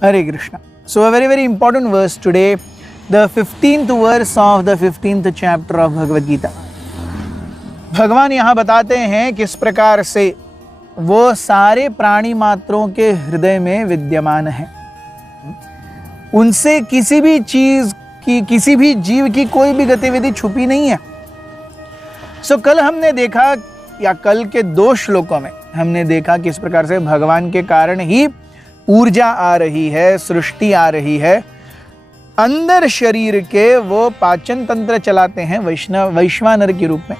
Hare Krishna. So a very, very important verse today, the 15th verse of the 15th chapter of Bhagavad Gita. भगवान यहाँ बताते हैं किस प्रकार से वो सारे प्राणी मात्रों के हृदय में विद्यमान है। उनसे किसी भी चीज की, किसी भी जीव की कोई भी गतिविधि छुपी नहीं है। कल हमने देखा, या कल के 2 श्लोकों में हमने देखा किस प्रकार से भगवान के कारण ही ऊर्जा आ रही है, सृष्टि आ रही है। अंदर शरीर के वो पाचन तंत्र चलाते हैं वैश्वानर के रूप में।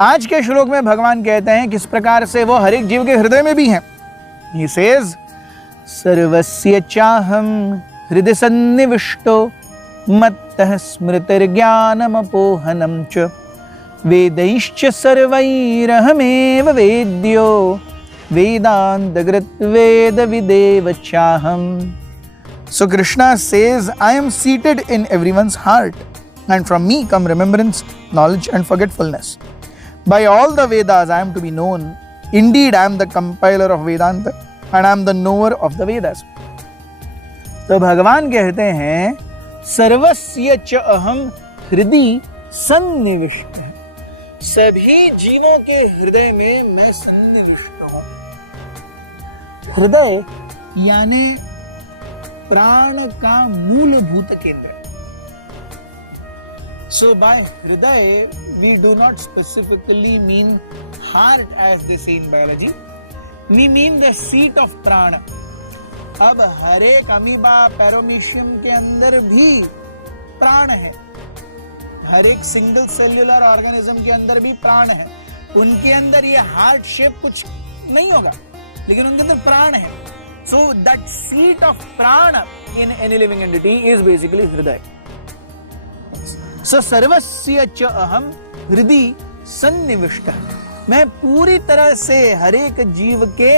आज के श्लोक में भगवान कहते हैं किस प्रकार से वो हर एक जीव के हृदय में भी हैं। He says, सर्वस्य चाहम हृदय सन्निविष्टो मत्तः स्मृतिर्ज्ञानमपोहनं च वेदैश्च सर्वैरहमेव वेद्यो वेदांतकृत् वेदविदेव चाहम्. So Krishna says, I am seated in everyone's heart, and from me come remembrance, knowledge and forgetfulness. By all the Vedas I am to be known. Indeed, I am the compiler of Vedanta and I am the knower of the Vedas. तो भगवान कहते हैं सर्वस्य च अहम हृदि सन्निविष्ट। सभी जीवों के हृदय में मैं सन्निविष्ट हूं। हृदय यानी प्राण का मूलभूत केंद्र। So by हृदय we do not specifically mean heart as they say in biology. We mean the seat of प्राण। अब हर एक अमीबा पैरोमीशियम के अंदर भी प्राण है। हर एक सिंगल सेल्यूलर ऑर्गेनिज्म के अंदर भी प्राण है। उनके अंदर ये हार्ट शेप कुछ नहीं होगा, लेकिन उनके अंदर प्राण है। So that seat of prana in any living entity is basically हृदय। So सर्वस्य च अहम हृदि सन्निविष्टः। मैं पूरी तरह से हर एक जीव के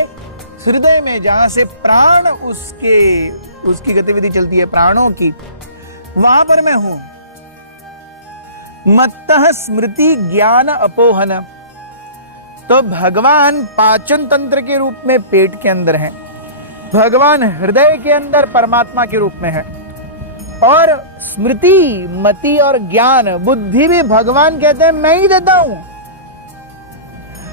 हृदय में, जहां से प्राण उसकी गतिविधि चलती है, प्राणों की, वहां पर मैं हूं। मत्तः स्मृति ज्ञान अपोहन। तो भगवान पाचन तंत्र के रूप में पेट के अंदर हैं। भगवान हृदय के अंदर परमात्मा के रूप में है। और स्मृति, मति और ज्ञान, बुद्धि भी भगवान कहते हैं मैं ही देता हूं।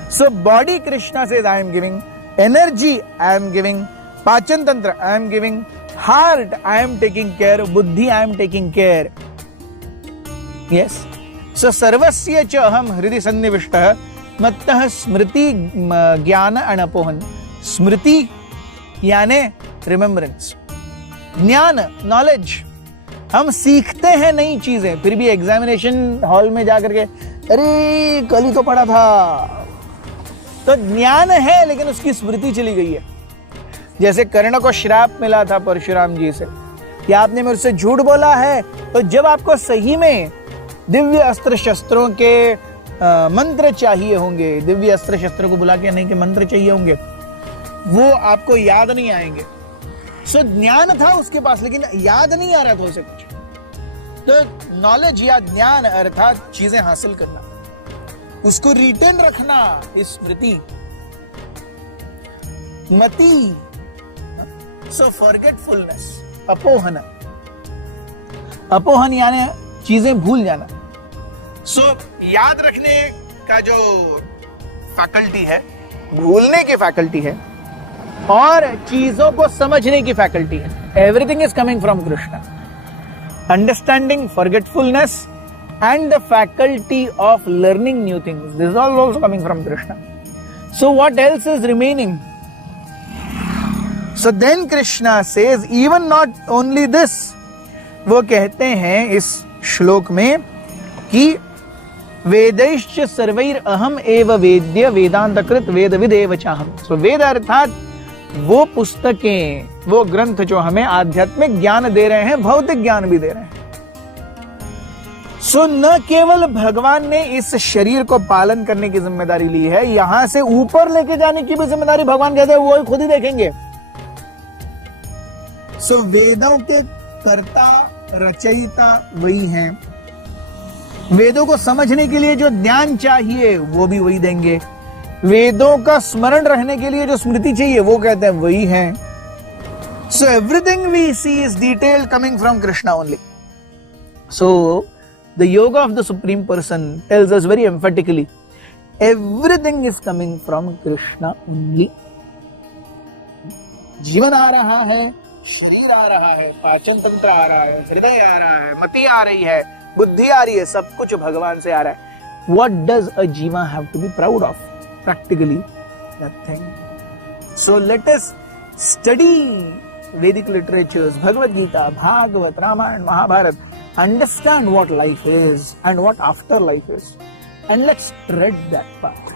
So body Krishna says I am giving, energy I am giving, पाचन तंत्र I am giving, heart I am taking care, बुद्धि I am taking care. Yes, so सर्वस्य च अहम हृदि सन्निविष्टः मत्तः स्मृति ज्ञान अनपोहन। स्मृति यानी रिमेम्बरेंस, ज्ञान नॉलेज। हम सीखते हैं नई चीजें, फिर भी एग्जामिनेशन हॉल में जाकर के अरे कल ही तो पढ़ा था, तो ज्ञान है लेकिन उसकी स्मृति चली गई है। जैसे कर्ण को श्राप मिला था परशुराम जी से कि आपने मेरे से झूठ बोला है। तो जब आपको सही में दिव्य अस्त्र शस्त्रों के मंत्र चाहिए होंगे, दिव्य अस्त्र शस्त्रों को बुला के नहीं के मंत्र चाहिए होंगे, वो आपको याद नहीं आएंगे। सो ज्ञान था उसके पास लेकिन याद नहीं आ रहा था उसे कुछ। तो नॉलेज या ज्ञान अर्थात चीजें हासिल करना, उसको रिटेन रखना, स्मृति। मति, सो फॉरगेटफुलनेस, अपोहन। अपोहन यानी चीजें भूल जाना। सो याद रखने का जो फैकल्टी है, भूलने की फैकल्टी है, और चीजों को समझने की फैकल्टी है। Everything is coming from Krishna. Understanding, forgetfulness and the faculty of learning new things, this is all also coming from Krishna. So what else is remaining? So then Krishna says even not only this, वो कहते हैं इस श्लोक में कि वेदैश्च सर्वैर अहम एव वेद्य वेदांतकृत वेदविदेव चाहम्। सो वेद अर्थात वो पुस्तकें, वो ग्रंथ जो हमें आध्यात्मिक ज्ञान दे रहे हैं, भौतिक ज्ञान भी दे रहे हैं। सो न केवल भगवान ने इस शरीर को पालन करने की जिम्मेदारी ली है, यहां से ऊपर लेके जाने की भी जिम्मेदारी भगवान कहते हैं वो खुद ही देखेंगे। सो वेदों के कर्ता रचयिता वही हैं। वेदों को समझने के लिए जो ज्ञान चाहिए वो भी वही देंगे। वेदों का स्मरण रहने के लिए जो स्मृति चाहिए वो कहते हैं वही है। So everything we see is detailed coming from Krishna only. So the yoga of the Supreme Person tells us very emphatically, everything is coming from Krishna only. जीवन आ रहा है, शरीर आ रहा है, पाचन तंत्र आ रहा है, हृदय आ रहा है, मति आ रही है, बुद्धि आ रही है, सब कुछ भगवान से आ रहा है. What does a jiva have to be proud of? Practically nothing. So let us study Vedic literatures, Bhagavad Gita, Bhagavad, Ramayana, Mahabharata, understand what life is and what afterlife is, and let's tread that path.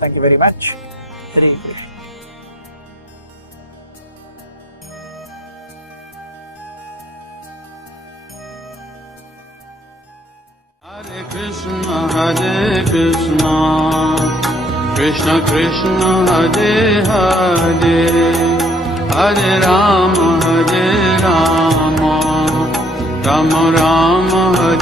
Thank you very much. Hare Krishna. Hare Krishna, Krishna Krishna, Hare Hare, Hare Rama, Rama Rama, Hare